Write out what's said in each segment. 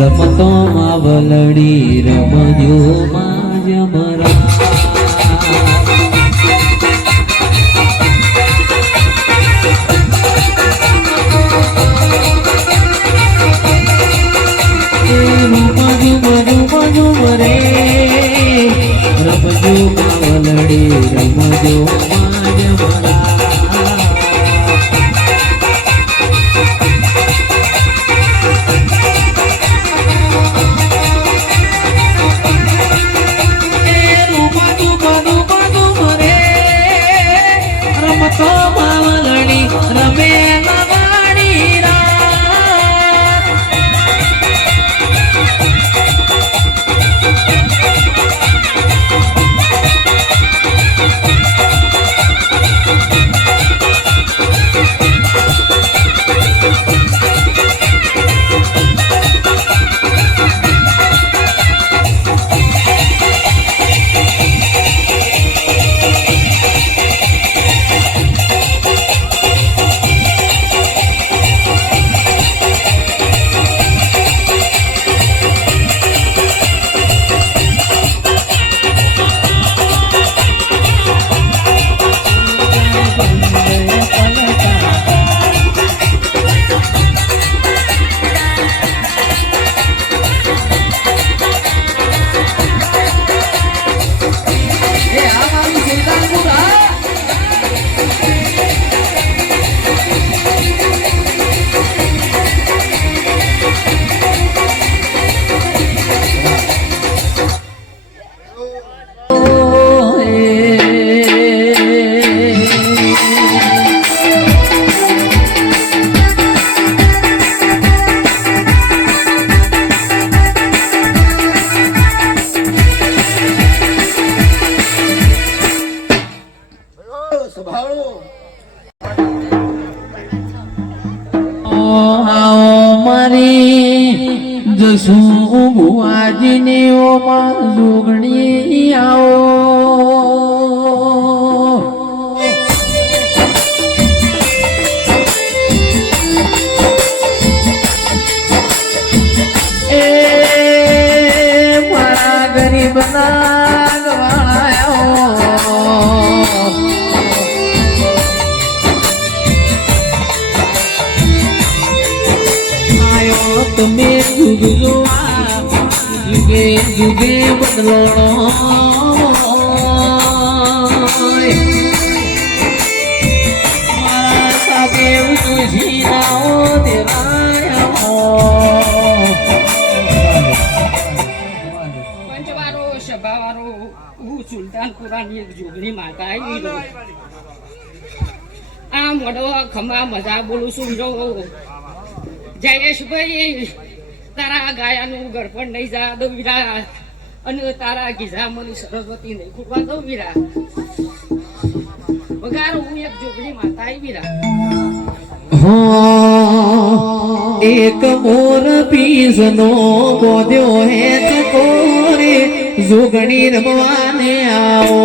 રમતોમાં વલડી રમજો માં જમરા રમતો માવલડી રમે આવો મારી જસું ભુવાજીની ઓમાં જોગણી આવો. જુગ જુગે જુગે બદલો સુલતાનપુરાની એક જોગણી માતા આ મોડો ખમા મજા, બોલું છું જયેશભાઈ તારા ગાયાનું ગળપણ નહીં જા દો વીરા. અને તારા ગીઝામણી સરસ્વતી નહીં ખૂટવા દો વીરા. વગાર હું એક જોગણી માતા આવી વીરા એક મોર પીસનો બોધ્યો હે ચકોરે જોગણી રમવાને આવો.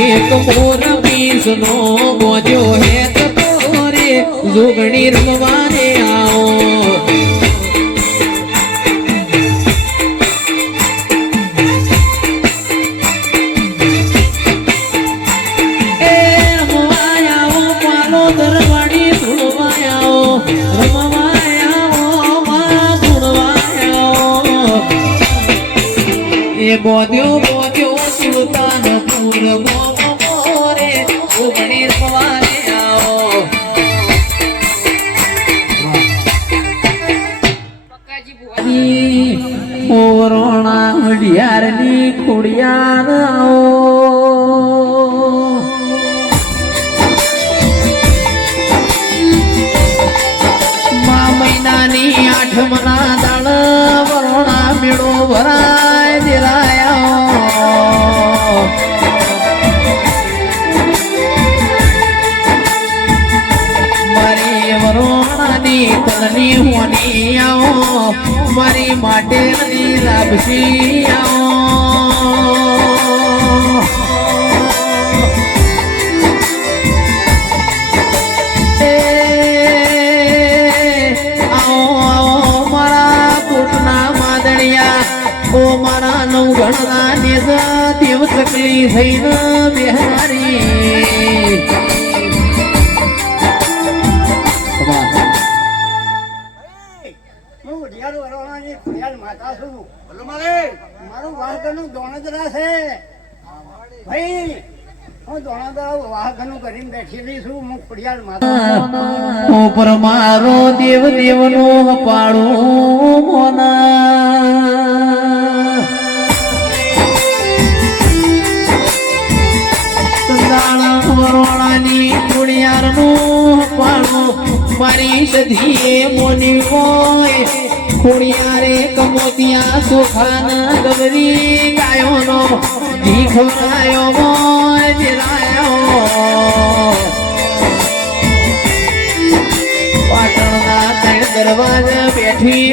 એક મોર પીસનો બોધ્યો હે તોરે જોગણી રમવાને આવો. બોધ્યો બોધ્યો સુલતાનપુરમાં ઉગણી રમવાને આવો. ઓરણા વડિયારની ખોડિયાર આવો. મા મહિનાની આઠમના દાળ વરોણા મેળો ભરાય તારી માટે લાભશી મારા નવ ગણના દેવ સકલી થઈને બિહારી હું વઢિયાર વરવાણાની ખોડિયાર માતા છું. મારું વાહકનું દોણદરા છે. ભાઈ હું દોણદરા વાહકનું કરીને બેઠેલી છું. હું ખોડિયાર માતા ઉપર મારો દેવ દેવનો પાડો મોના દાણા વરોણાની ખોડિયારનું પાડું મારી સધીએ મોની હોય. ખોડિયારે કમોતિયા સુખાના ગબરી ગાયોનો દીખો રાયો મોય દિલાયો પાટણના ત્રણ દરવાજા બેઠી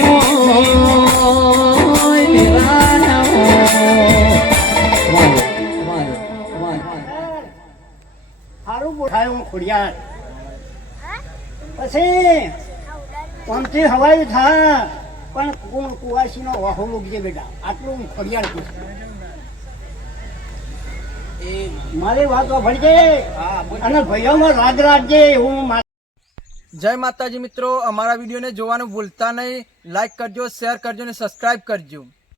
પછી આમથી હવાઈ થા? પણ કોણ કુવાસીનો વાહો મૂકજે બેટા? આટલું હું ફરિયાદ છું. મારી વાત ભણજે અને ભૈયામાં રાજ રાખજે હું જય માતાજી મિત્રો અમારા વિડીયોને જોવાનું ભૂલતા નહીં. લાઈક કરજો શેર કરજો અને સબસ્ક્રાઈબ કરજો.